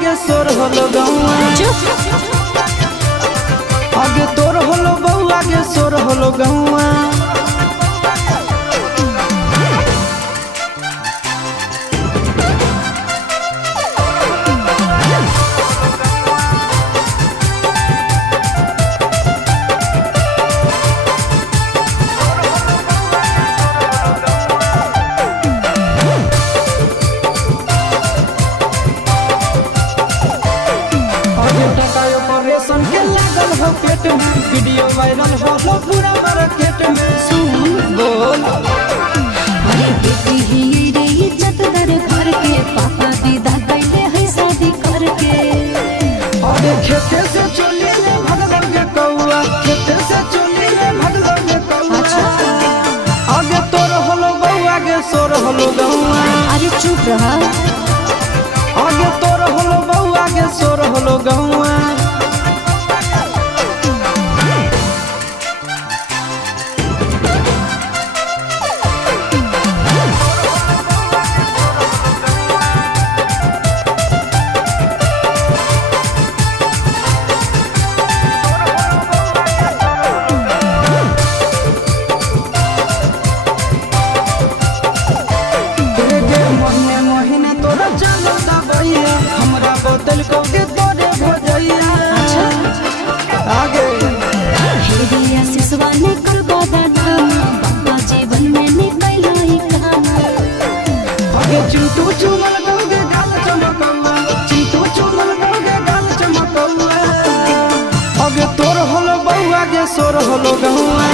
गे सोर होलो गौआ आगे तोर होलो बउआ गे सोर होलो गौआ के लागल हो पेट में वीडियो वायरल हो पूरा मार्केट में सुन बोल अरे बेटी ही रे इज्जतदार घर के पापा दीदा कैले है शादी करके अरे खेते से चोली ले भगवान के कौआ खेते से चोली ले भगवान के कौआ आगे तोर होलो बउआ गे सोर होलो गौआ अरे चुप रहा आगे तोर होलो बउआ गे सोर होलो गौआ हमरा बोतल को के तोरे हो जाइया आगे हेरिया सिसवा ने कर बदनाम बाबा जीवन में निकल आई काम आगे चिंटू चुमल गौगे गाल चमकौआ चिंटू चुमल गौगे गाल चमकौआ आगे तोर होलो बउआ गे सोर होलो गौआ